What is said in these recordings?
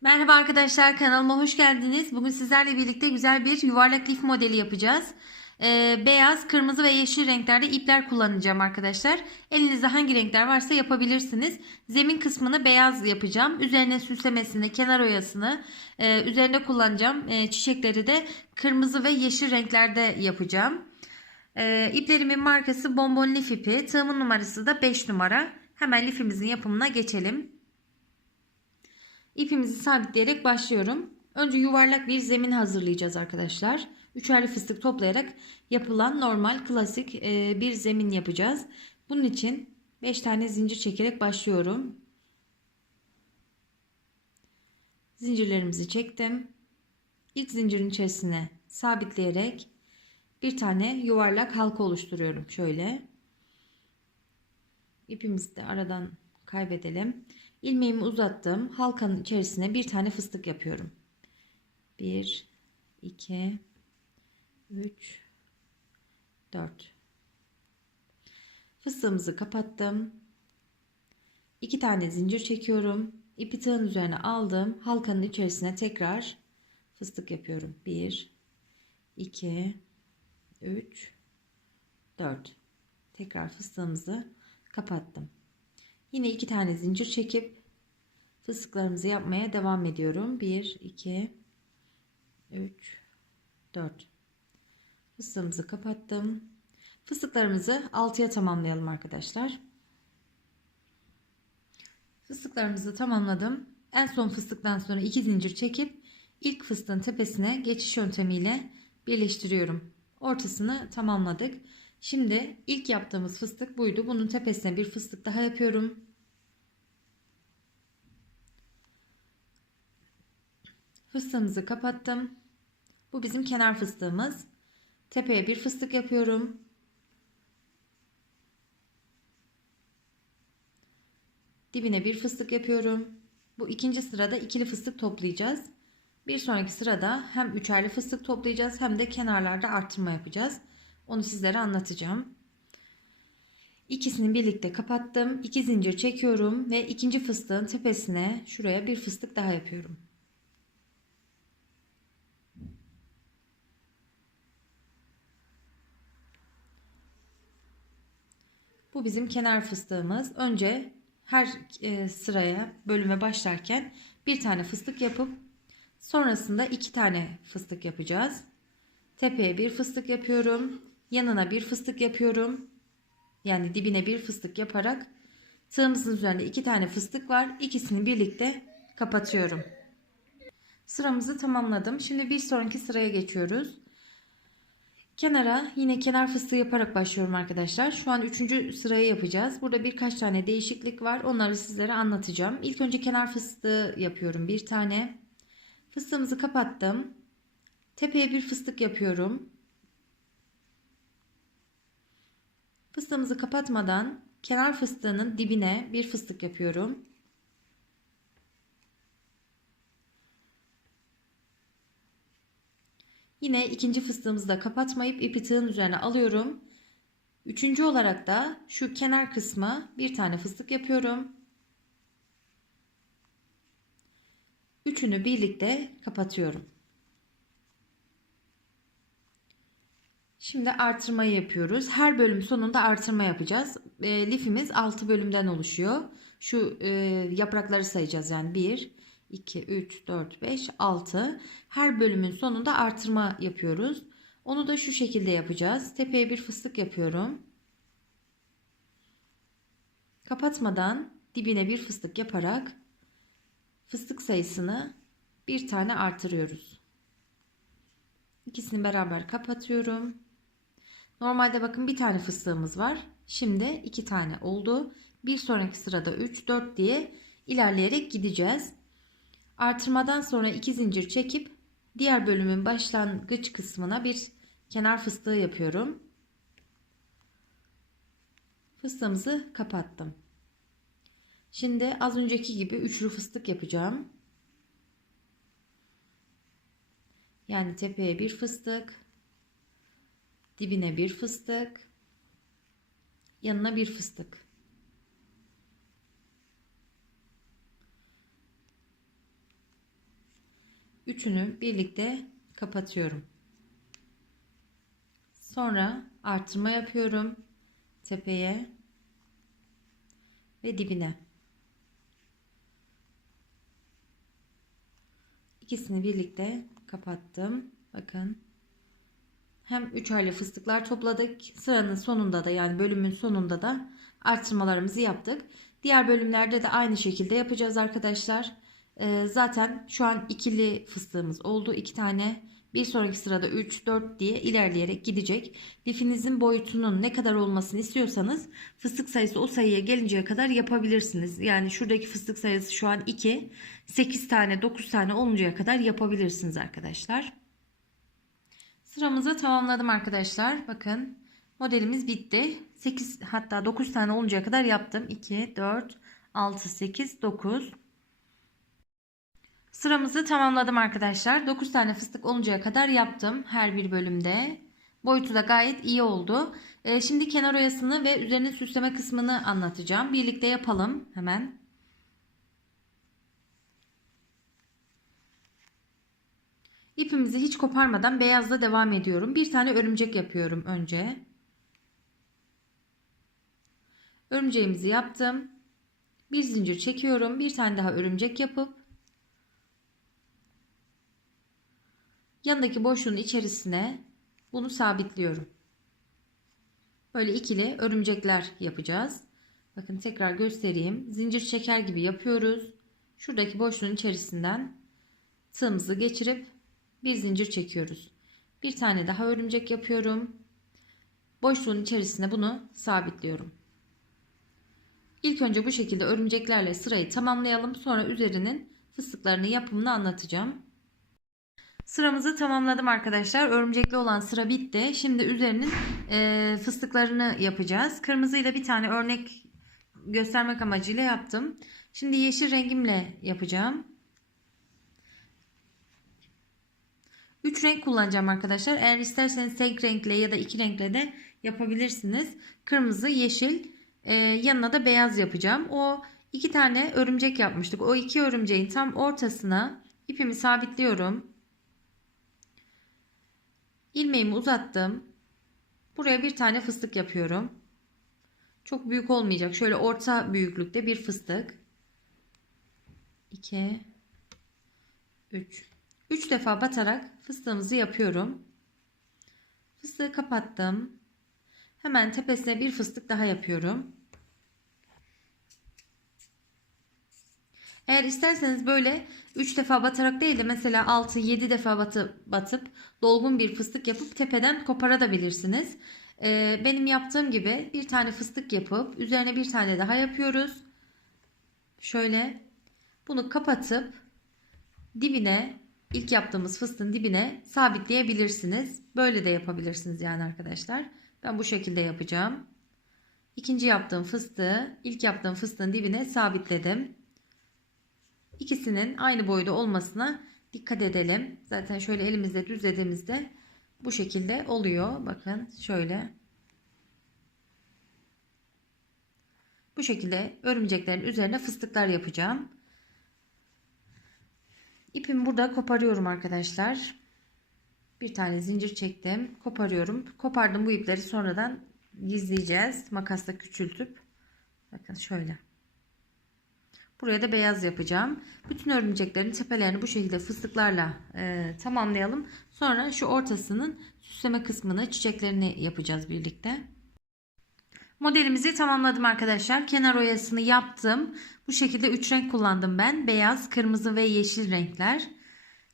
Merhaba arkadaşlar kanalıma hoş geldiniz. Bugün sizlerle birlikte güzel bir yuvarlak lif modeli yapacağız. Ee, beyaz, kırmızı ve yeşil renklerde ipler kullanacağım arkadaşlar. Elinizde hangi renkler varsa yapabilirsiniz. Zemin kısmını beyaz yapacağım. Üzerine süslemesini, kenar oyasını e, üzerine kullanacağım. E, çiçekleri de kırmızı ve yeşil renklerde yapacağım. E, iplerimin markası Bonbon Lif ipi. Tığımın numarası da 5 numara. Hemen lifimizin yapımına geçelim. İpimizi sabitleyerek başlıyorum. Önce yuvarlak bir zemin hazırlayacağız arkadaşlar. Üçerli fıstık toplayarak yapılan normal klasik e, bir zemin yapacağız. Bunun için 5 tane zincir çekerek başlıyorum. Zincirlerimizi çektim. İlk zincirin içerisine sabitleyerek bir tane yuvarlak halka oluşturuyorum. Şöyle. İpimizi de aradan kaybedelim. İlmeğimi uzattım. Halkanın içerisine bir tane fıstık yapıyorum. 1 2 3 4 Fıstığımızı kapattım. 2 tane zincir çekiyorum. İpi tığın üzerine aldım. Halkanın içerisine tekrar fıstık yapıyorum. 1 2 3 4 Tekrar fıstığımızı kapattım. Yine iki tane zincir çekip fıstıklarımızı yapmaya devam ediyorum. 1, 2, 3, 4. Fıstığımızı kapattım. Fıstıklarımızı 6'ya tamamlayalım arkadaşlar. Fıstıklarımızı tamamladım. En son fıstıktan sonra iki zincir çekip ilk fıstığın tepesine geçiş yöntemiyle birleştiriyorum. Ortasını tamamladık. Şimdi ilk yaptığımız fıstık buydu. Bunun tepesine bir fıstık daha yapıyorum. Fıstığımızı kapattım. Bu bizim kenar fıstığımız. Tepeye bir fıstık yapıyorum. Dibine bir fıstık yapıyorum. Bu ikinci sırada ikili fıstık toplayacağız. Bir sonraki sırada hem üçerli fıstık toplayacağız hem de kenarlarda arttırma yapacağız. Onu sizlere anlatacağım. İkisini birlikte kapattım. İki zincir çekiyorum ve ikinci fıstığın tepesine şuraya bir fıstık daha yapıyorum. Bu bizim kenar fıstığımız. Önce her e, sıraya bölüme başlarken bir tane fıstık yapıp sonrasında iki tane fıstık yapacağız. Tepeye bir fıstık yapıyorum. Yanına bir fıstık yapıyorum. Yani dibine bir fıstık yaparak tığımızın üzerinde iki tane fıstık var. İkisini birlikte kapatıyorum. Sıramızı tamamladım. Şimdi bir sonraki sıraya geçiyoruz. Kenara yine kenar fıstığı yaparak başlıyorum arkadaşlar. Şu an üçüncü sırayı yapacağız. Burada birkaç tane değişiklik var. Onları sizlere anlatacağım. İlk önce kenar fıstığı yapıyorum. Bir tane. Fıstığımızı kapattım. Tepeye bir fıstık yapıyorum. Fıstığımızı kapatmadan kenar fıstığının dibine bir fıstık yapıyorum. Yine ikinci fıstığımızı da kapatmayıp ipi tığın üzerine alıyorum. Üçüncü olarak da şu kenar kısma bir tane fıstık yapıyorum. Üçünü birlikte kapatıyorum. Şimdi artırmayı yapıyoruz. Her bölüm sonunda artırma yapacağız. E, lifimiz 6 bölümden oluşuyor. Şu e, yaprakları sayacağız yani 1, 2, 3, 4, 5, 6. Her bölümün sonunda artırma yapıyoruz. Onu da şu şekilde yapacağız. Tepeye bir fıstık yapıyorum. Kapatmadan dibine bir fıstık yaparak fıstık sayısını bir tane artırıyoruz. İkisini beraber kapatıyorum. Normalde bakın bir tane fıstığımız var. Şimdi iki tane oldu. Bir sonraki sırada 3, 4 diye ilerleyerek gideceğiz. Artırmadan sonra iki zincir çekip diğer bölümün başlangıç kısmına bir kenar fıstığı yapıyorum. Fıstığımızı kapattım. Şimdi az önceki gibi üçlü fıstık yapacağım. Yani tepeye bir fıstık, dibine bir fıstık, yanına bir fıstık. üçünü birlikte kapatıyorum. Sonra artırma yapıyorum tepeye ve dibine. İkisini birlikte kapattım. Bakın. Hem 3 aylı fıstıklar topladık. Sıranın sonunda da yani bölümün sonunda da artırmalarımızı yaptık. Diğer bölümlerde de aynı şekilde yapacağız arkadaşlar. Ee, zaten şu an ikili fıstığımız oldu. 2 tane. Bir sonraki sırada 3, 4 diye ilerleyerek gidecek. Lifinizin boyutunun ne kadar olmasını istiyorsanız fıstık sayısı o sayıya gelinceye kadar yapabilirsiniz. Yani şuradaki fıstık sayısı şu an 2. 8 tane 9 tane oluncaya kadar yapabilirsiniz arkadaşlar. Sıramızı tamamladım arkadaşlar. Bakın modelimiz bitti. 8 hatta 9 tane oluncaya kadar yaptım. 2, 4, 6, 8, 9. Sıramızı tamamladım arkadaşlar. 9 tane fıstık oluncaya kadar yaptım her bir bölümde. Boyutu da gayet iyi oldu. Ee, şimdi kenar oyasını ve üzerinin süsleme kısmını anlatacağım. Birlikte yapalım hemen. İpimizi hiç koparmadan beyazla devam ediyorum. Bir tane örümcek yapıyorum önce. Örümceğimizi yaptım. Bir zincir çekiyorum. Bir tane daha örümcek yapıp yanındaki boşluğun içerisine bunu sabitliyorum. Böyle ikili örümcekler yapacağız. Bakın tekrar göstereyim. Zincir çeker gibi yapıyoruz. Şuradaki boşluğun içerisinden tığımızı geçirip bir zincir çekiyoruz. Bir tane daha örümcek yapıyorum. Boşluğun içerisine bunu sabitliyorum. İlk önce bu şekilde örümceklerle sırayı tamamlayalım. Sonra üzerinin fıstıklarını yapımını anlatacağım. Sıramızı tamamladım arkadaşlar. Örümcekli olan sıra bitti. Şimdi üzerinin e, fıstıklarını yapacağız. Kırmızıyla bir tane örnek göstermek amacıyla yaptım. Şimdi yeşil rengimle yapacağım. 3 renk kullanacağım arkadaşlar. Eğer isterseniz tek renkle ya da iki renkle de yapabilirsiniz. Kırmızı, yeşil, e, yanına da beyaz yapacağım. O iki tane örümcek yapmıştık. O iki örümceğin tam ortasına ipimi sabitliyorum. İlmeğimi uzattım. Buraya bir tane fıstık yapıyorum. Çok büyük olmayacak. Şöyle orta büyüklükte bir fıstık. 2 3 3 defa batarak fıstığımızı yapıyorum. Fıstığı kapattım. Hemen tepesine bir fıstık daha yapıyorum. Eğer isterseniz böyle 3 defa batarak değil de mesela 6-7 defa batıp, batıp dolgun bir fıstık yapıp tepeden koparabilirsiniz. Ee, benim yaptığım gibi bir tane fıstık yapıp üzerine bir tane daha yapıyoruz. Şöyle bunu kapatıp dibine ilk yaptığımız fıstığın dibine sabitleyebilirsiniz. Böyle de yapabilirsiniz yani arkadaşlar. Ben bu şekilde yapacağım. İkinci yaptığım fıstığı ilk yaptığım fıstığın dibine sabitledim. İkisinin aynı boyda olmasına dikkat edelim. Zaten şöyle elimizde düzlediğimizde bu şekilde oluyor. Bakın şöyle. Bu şekilde örümceklerin üzerine fıstıklar yapacağım. İpimi burada koparıyorum arkadaşlar. Bir tane zincir çektim. Koparıyorum. Kopardım bu ipleri sonradan gizleyeceğiz. Makasla küçültüp. Bakın şöyle. Buraya da beyaz yapacağım. Bütün örümceklerin tepelerini bu şekilde fıstıklarla e, tamamlayalım. Sonra şu ortasının süsleme kısmını çiçeklerini yapacağız birlikte. Modelimizi tamamladım arkadaşlar. Kenar oyasını yaptım. Bu şekilde 3 renk kullandım ben. Beyaz, kırmızı ve yeşil renkler.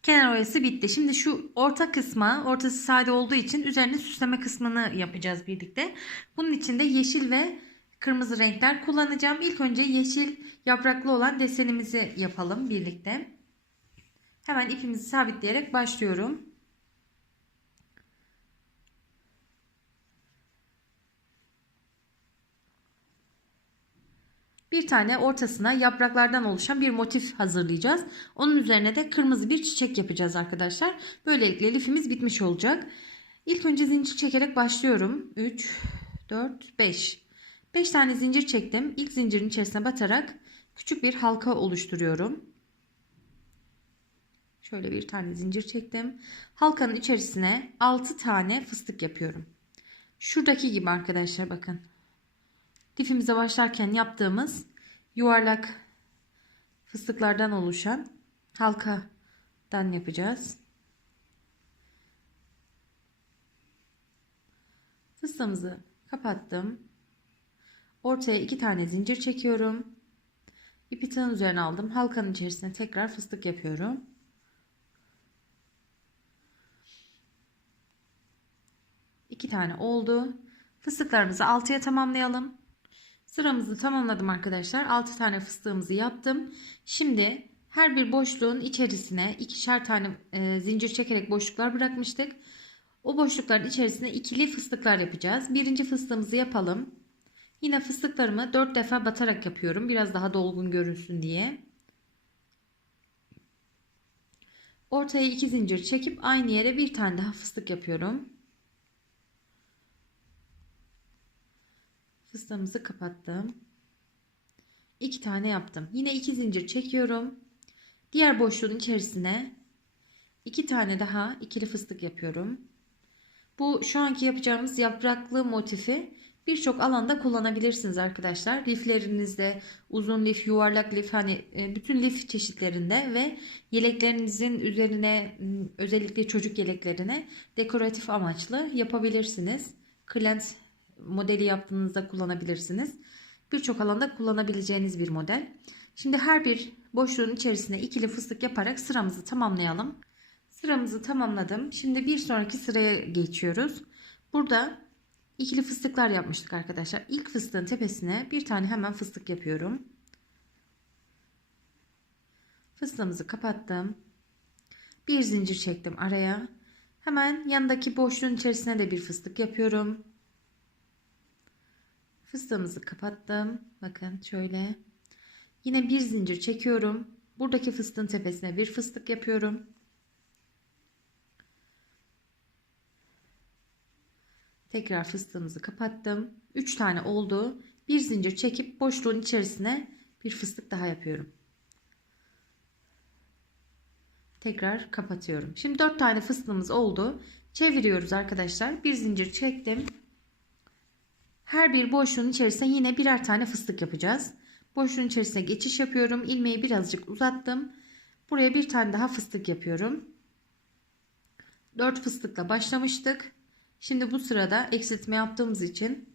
Kenar oyası bitti. Şimdi şu orta kısma, ortası sade olduğu için üzerine süsleme kısmını yapacağız birlikte. Bunun için de yeşil ve kırmızı renkler kullanacağım. İlk önce yeşil yapraklı olan desenimizi yapalım birlikte. Hemen ipimizi sabitleyerek başlıyorum. Bir tane ortasına yapraklardan oluşan bir motif hazırlayacağız. Onun üzerine de kırmızı bir çiçek yapacağız arkadaşlar. Böylelikle lifimiz bitmiş olacak. İlk önce zincir çekerek başlıyorum. 3, 4, 5. 5 tane zincir çektim. İlk zincirin içerisine batarak küçük bir halka oluşturuyorum. Şöyle bir tane zincir çektim. Halkanın içerisine 6 tane fıstık yapıyorum. Şuradaki gibi arkadaşlar bakın. Difimize başlarken yaptığımız yuvarlak fıstıklardan oluşan halkadan yapacağız. Fıstığımızı kapattım. Ortaya iki tane zincir çekiyorum. İpi tığın üzerine aldım. Halkanın içerisine tekrar fıstık yapıyorum. İki tane oldu. Fıstıklarımızı altıya tamamlayalım. Sıramızı tamamladım arkadaşlar. 6 tane fıstığımızı yaptım. Şimdi her bir boşluğun içerisine ikişer tane e, zincir çekerek boşluklar bırakmıştık. O boşlukların içerisine ikili fıstıklar yapacağız. Birinci fıstığımızı yapalım. Yine fıstıklarımı 4 defa batarak yapıyorum. Biraz daha dolgun görünsün diye. Ortaya iki zincir çekip aynı yere bir tane daha fıstık yapıyorum. Fıstığımızı kapattım. İki tane yaptım. Yine iki zincir çekiyorum. Diğer boşluğun içerisine iki tane daha ikili fıstık yapıyorum. Bu şu anki yapacağımız yapraklı motifi birçok alanda kullanabilirsiniz arkadaşlar. Liflerinizde uzun lif, yuvarlak lif hani e, bütün lif çeşitlerinde ve yeleklerinizin üzerine özellikle çocuk yeleklerine dekoratif amaçlı yapabilirsiniz. Klent modeli yaptığınızda kullanabilirsiniz. Birçok alanda kullanabileceğiniz bir model. Şimdi her bir boşluğun içerisine ikili fıstık yaparak sıramızı tamamlayalım. Sıramızı tamamladım. Şimdi bir sonraki sıraya geçiyoruz. Burada ikili fıstıklar yapmıştık arkadaşlar. İlk fıstığın tepesine bir tane hemen fıstık yapıyorum. Fıstığımızı kapattım. Bir zincir çektim araya. Hemen yanındaki boşluğun içerisine de bir fıstık yapıyorum. Fıstığımızı kapattım. Bakın şöyle. Yine bir zincir çekiyorum. Buradaki fıstığın tepesine bir fıstık yapıyorum. Tekrar fıstığımızı kapattım. 3 tane oldu. Bir zincir çekip boşluğun içerisine bir fıstık daha yapıyorum. Tekrar kapatıyorum. Şimdi 4 tane fıstığımız oldu. Çeviriyoruz arkadaşlar. Bir zincir çektim. Her bir boşluğun içerisine yine birer tane fıstık yapacağız. Boşluğun içerisine geçiş yapıyorum. İlmeği birazcık uzattım. Buraya bir tane daha fıstık yapıyorum. 4 fıstıkla başlamıştık. Şimdi bu sırada eksiltme yaptığımız için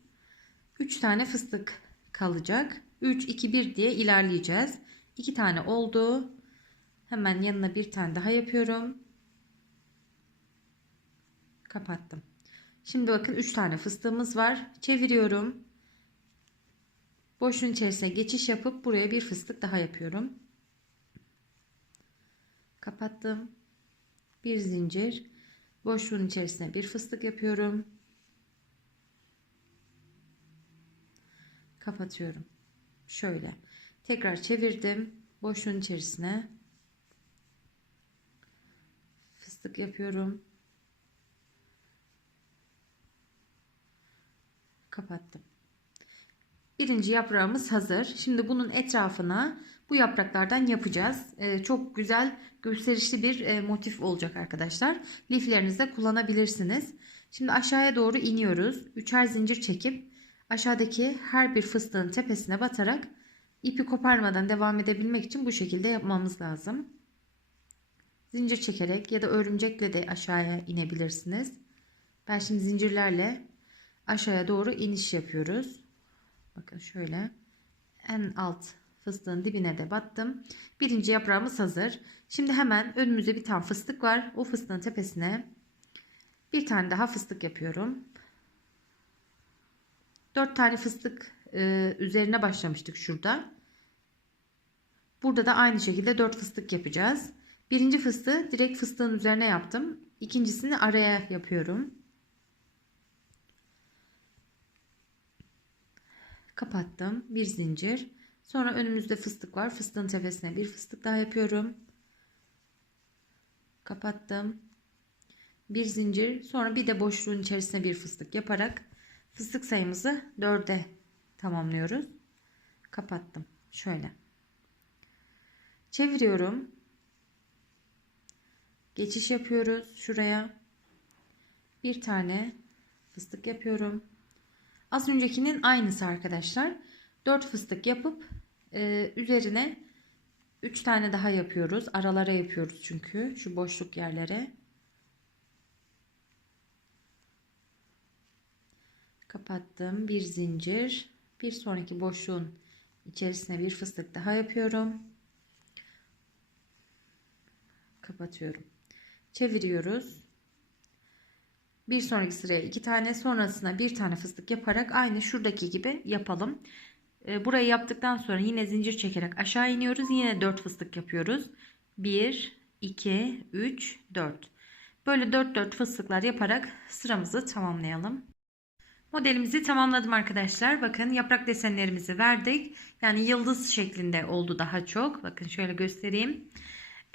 3 tane fıstık kalacak. 3 2 1 diye ilerleyeceğiz. 2 tane oldu. Hemen yanına bir tane daha yapıyorum. Kapattım. Şimdi bakın 3 tane fıstığımız var. Çeviriyorum. Boşluğun içerisine geçiş yapıp buraya bir fıstık daha yapıyorum. Kapattım. Bir zincir. Boşluğun içerisine bir fıstık yapıyorum. Kapatıyorum. Şöyle. Tekrar çevirdim. Boşluğun içerisine fıstık yapıyorum. Kapattım. Birinci yaprağımız hazır. Şimdi bunun etrafına bu yapraklardan yapacağız. Ee, çok güzel gösterişli bir e, motif olacak arkadaşlar. Liflerinizde kullanabilirsiniz. Şimdi aşağıya doğru iniyoruz. Üçer zincir çekip aşağıdaki her bir fıstığın tepesine batarak ipi koparmadan devam edebilmek için bu şekilde yapmamız lazım. Zincir çekerek ya da örümcekle de aşağıya inebilirsiniz. Ben şimdi zincirlerle aşağıya doğru iniş yapıyoruz. Bakın şöyle en alt fıstığın dibine de battım. Birinci yaprağımız hazır. Şimdi hemen önümüzde bir tane fıstık var. O fıstığın tepesine bir tane daha fıstık yapıyorum. Dört tane fıstık e, üzerine başlamıştık şurada. Burada da aynı şekilde dört fıstık yapacağız. Birinci fıstığı direkt fıstığın üzerine yaptım. İkincisini araya yapıyorum. Kapattım. Bir zincir. Sonra önümüzde fıstık var. Fıstığın tepesine bir fıstık daha yapıyorum. Kapattım. Bir zincir. Sonra bir de boşluğun içerisine bir fıstık yaparak fıstık sayımızı 4'e tamamlıyoruz. Kapattım. Şöyle. Çeviriyorum. Geçiş yapıyoruz şuraya. Bir tane fıstık yapıyorum. Az öncekinin aynısı arkadaşlar. 4 fıstık yapıp e, üzerine 3 tane daha yapıyoruz. Aralara yapıyoruz çünkü şu boşluk yerlere. Kapattım. Bir zincir. Bir sonraki boşluğun içerisine bir fıstık daha yapıyorum. Kapatıyorum. Çeviriyoruz. Bir sonraki sıraya iki tane sonrasına bir tane fıstık yaparak aynı şuradaki gibi yapalım. Ee, Burayı yaptıktan sonra yine zincir çekerek aşağı iniyoruz. Yine 4 fıstık yapıyoruz. 1, 2, 3, 4. Böyle 4 4 fıstıklar yaparak sıramızı tamamlayalım. Modelimizi tamamladım arkadaşlar. Bakın yaprak desenlerimizi verdik. Yani yıldız şeklinde oldu daha çok. Bakın şöyle göstereyim.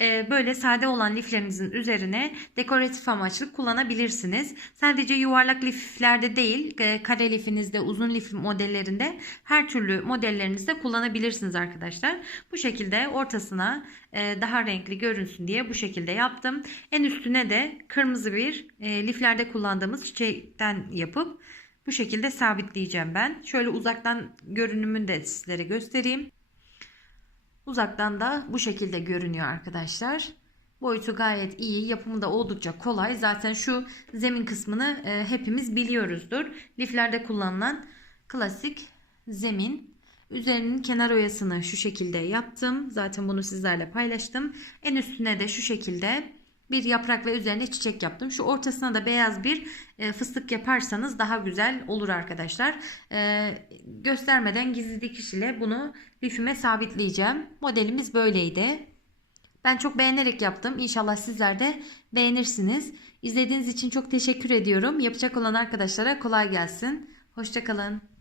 Ee, böyle sade olan liflerinizin üzerine dekoratif amaçlı kullanabilirsiniz. Sadece yuvarlak liflerde değil, e, kare lifinizde, uzun lif modellerinde her türlü modellerinizde kullanabilirsiniz arkadaşlar. Bu şekilde ortasına e, daha renkli görünsün diye bu şekilde yaptım. En üstüne de kırmızı bir e, liflerde kullandığımız çiçekten yapıp bu şekilde sabitleyeceğim ben. Şöyle uzaktan görünümünü de sizlere göstereyim. Uzaktan da bu şekilde görünüyor arkadaşlar. Boyutu gayet iyi. Yapımı da oldukça kolay. Zaten şu zemin kısmını e, hepimiz biliyoruzdur. Liflerde kullanılan klasik zemin. Üzerinin kenar oyasını şu şekilde yaptım. Zaten bunu sizlerle paylaştım. En üstüne de şu şekilde bir yaprak ve üzerine çiçek yaptım. Şu ortasına da beyaz bir e, fıstık yaparsanız daha güzel olur arkadaşlar. E, göstermeden gizli dikiş ile bunu lifime sabitleyeceğim. Modelimiz böyleydi. Ben çok beğenerek yaptım. İnşallah sizler de beğenirsiniz. İzlediğiniz için çok teşekkür ediyorum. Yapacak olan arkadaşlara kolay gelsin. Hoşçakalın.